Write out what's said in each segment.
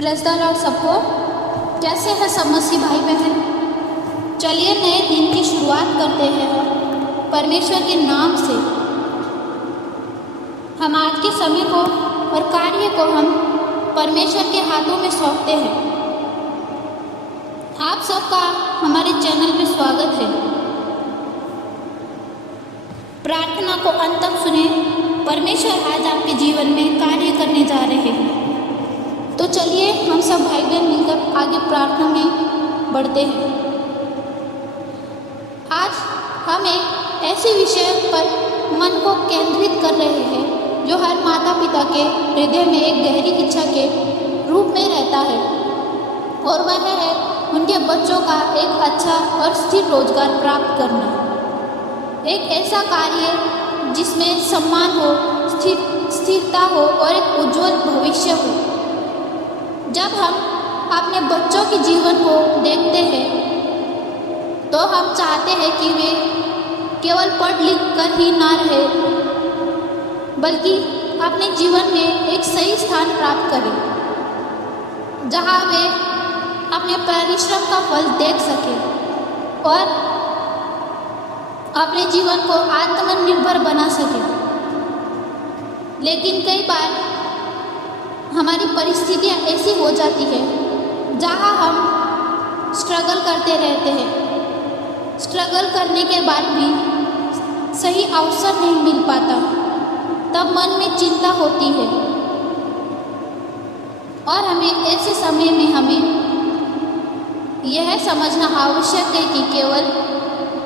Praise the Lord सबको। कैसे हैं सब मसीह भाई बहन? चलिए नए दिन की शुरुआत करते हैं परमेश्वर के नाम से। हम आज के समय को और कार्य को हम परमेश्वर के हाथों में सौंपते हैं। आप सबका हमारे चैनल में स्वागत है। प्रार्थना को अंत तक सुने। परमेश्वर आज आपके जीवन में कार्य करने जा रहे हैं। तो चलिए हम सब भाई बहन मिलकर आगे प्रार्थना में बढ़ते हैं। आज हम एक ऐसे विषय पर मन को केंद्रित कर रहे हैं जो हर माता पिता के हृदय में एक गहरी इच्छा के रूप में रहता है, और वह है उनके बच्चों का एक अच्छा और स्थिर रोजगार प्राप्त करना। एक ऐसा कार्य जिसमें सम्मान हो, स्थिरता हो और एक उज्जवल भविष्य हो। जब हम अपने बच्चों के जीवन को देखते हैं तो हम चाहते हैं कि वे केवल पढ़ लिख कर ही ना रहे, बल्कि अपने जीवन में एक सही स्थान प्राप्त करें जहां वे अपने परिश्रम का फल देख सकें और अपने जीवन को आत्मनिर्भर बना सकें। लेकिन कई बार हमारी परिस्थितियाँ ऐसी हो जाती है जहाँ हम स्ट्रगल करते रहते हैं। स्ट्रगल करने के बाद भी सही अवसर नहीं मिल पाता, तब मन में चिंता होती है और हमें ऐसे समय में हमें यह समझना आवश्यक है कि केवल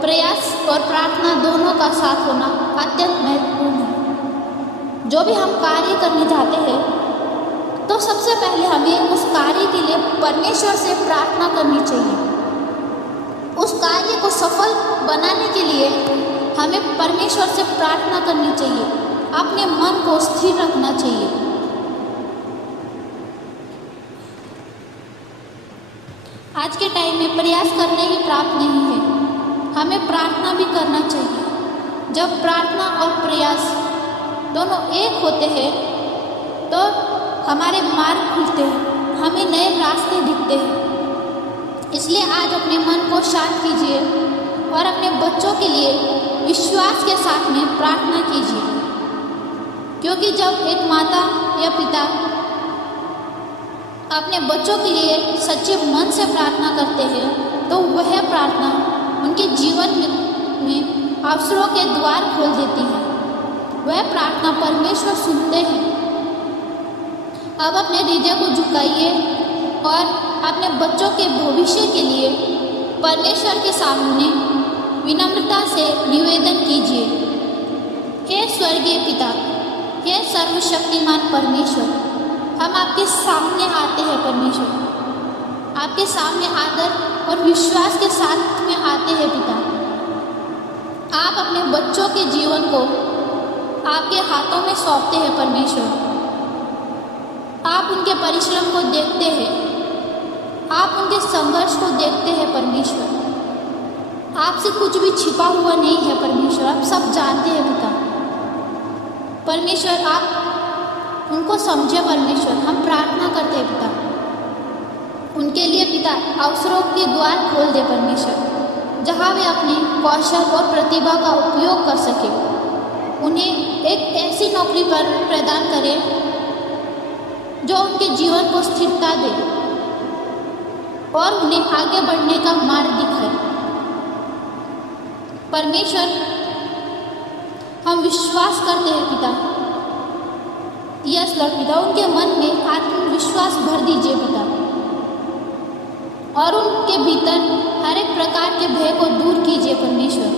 प्रयास और प्रार्थना दोनों का साथ होना अत्यंत महत्वपूर्ण है। जो भी हम कार्य करने जाते हैं तो सबसे पहले हमें उस कार्य के लिए परमेश्वर से प्रार्थना करनी चाहिए। उस कार्य को सफल बनाने के लिए हमें परमेश्वर से प्रार्थना करनी चाहिए। अपने मन को स्थिर रखना चाहिए। आज के टाइम में प्रयास करने ही प्राप्त नहीं है, हमें प्रार्थना भी करना चाहिए। जब प्रार्थना और प्रयास दोनों एक होते हैं तो हमारे मार्ग खुलते हैं, हमें नए रास्ते दिखते हैं। इसलिए आज अपने मन को शांत कीजिए और अपने बच्चों के लिए विश्वास के साथ में प्रार्थना कीजिए, क्योंकि जब एक माता या पिता अपने बच्चों के लिए सच्चे मन से प्रार्थना करते हैं तो वह प्रार्थना उनके जीवन में अवसरों के द्वार खोल देती है। वह प्रार्थना परमेश्वर सुनते हैं। अब अपने हृदय को झुकाइए और अपने बच्चों के भविष्य के लिए परमेश्वर के सामने विनम्रता से निवेदन कीजिए। हे स्वर्गीय पिता, हे सर्वशक्तिमान परमेश्वर, हम आपके सामने आते हैं। परमेश्वर, आपके सामने आदर और विश्वास के साथ में आते हैं। पिता, आप अपने बच्चों के जीवन को आपके हाथों में सौंपते हैं। परमेश्वर, आप उनके परिश्रम को देखते हैं, आप उनके संघर्ष को देखते हैं। परमेश्वर, आपसे कुछ भी छिपा हुआ नहीं है। परमेश्वर, आप सब जानते हैं। पिता परमेश्वर, आप उनको समझे। परमेश्वर, हम प्रार्थना करते हैं पिता, उनके लिए पिता अवसरों के द्वार खोल दे। परमेश्वर, जहाँ वे अपने कौशल और प्रतिभा का उपयोग कर सके, उन्हें एक ऐसी नौकरी पर प्रदान करें जो उनके जीवन को स्थिरता दे और उन्हें आगे बढ़ने का मार्ग दिखाए। परमेश्वर, हम विश्वास करते हैं पिता। यस लॉर्ड पिता, उनके मन में आत्मविश्वास भर दीजिए पिता, और उनके भीतर हर एक प्रकार के भय को दूर कीजिए। परमेश्वर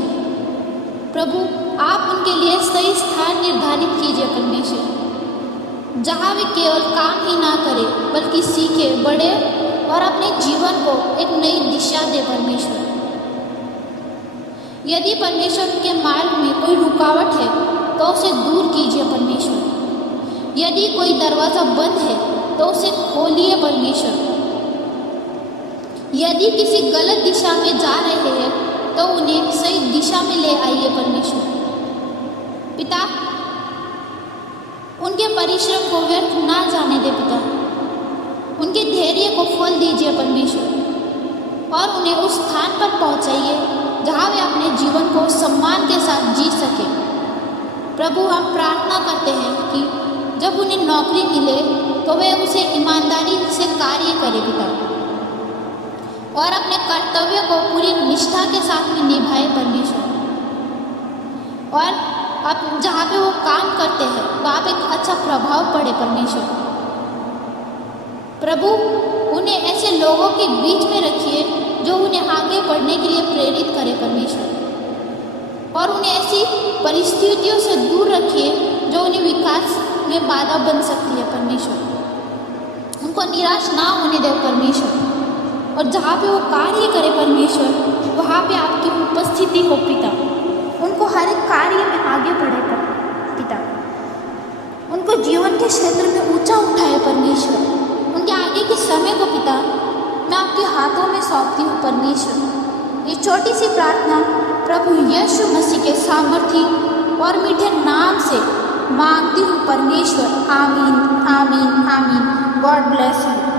प्रभु, आप उनके लिए सही स्थान निर्धारित कीजिए। परमेश्वर, जहाँ वे केवल काम ही ना करें बल्कि सीखे, बढ़े और अपने जीवन को एक नई दिशा दे। परमेश्वर, यदि परमेश्वर के मार्ग में कोई रुकावट है तो उसे दूर कीजिए। परमेश्वर, यदि कोई दरवाज़ा बंद है तो उसे खोलिए। परमेश्वर, यदि किसी गलत दिशा में जा रहे हैं तो उन्हें सही दिशा में ले आइए। परमेश्वर पिता, उनके परिश्रम को व्यर्थ ना जाने दे। पिता, उनके खोल दीजिए परमेश्वर, और उन्हें उस स्थान पर पहुंचाइए जहां वे अपने जीवन को सम्मान के साथ जी सके। प्रभु, हम प्रार्थना करते हैं कि जब उन्हें नौकरी मिले तो वे उसे ईमानदारी से कार्य करें पिता, और अपने कर्तव्य को पूरी निष्ठा के साथ में निभाए परमेश्वर। और अब जहाँ पे वो काम करते हैं वहाँ पे एक अच्छा प्रभाव पड़े परमेश्वर। प्रभु, उन्हें ऐसे लोगों के बीच में रखिए जो उन्हें आगे बढ़ने के लिए प्रेरित करे परमेश्वर, और उन्हें ऐसी परिस्थितियों से दूर रखिए जो उन्हें विकास में बाधा बन सकती है परमेश्वर। उनको निराश ना होने दे परमेश्वर, और जहाँ पे वो कार्य करे परमेश्वर वहाँ पे आपकी उपस्थिति हो पिता। उनको हर एक कार्य में आगे बढ़े पिता, उनको जीवन के क्षेत्र में ऊंचा उठाए परमेश्वर। उनके आगे के समय को पिता मैं आपके हाथों में सौंपती हूँ परमेश्वर। ये छोटी सी प्रार्थना प्रभु यीशु मसीह के सामर्थी और मीठे नाम से मांगती हूँ परमेश्वर। आमीन, आमीन, आमीन। God bless you.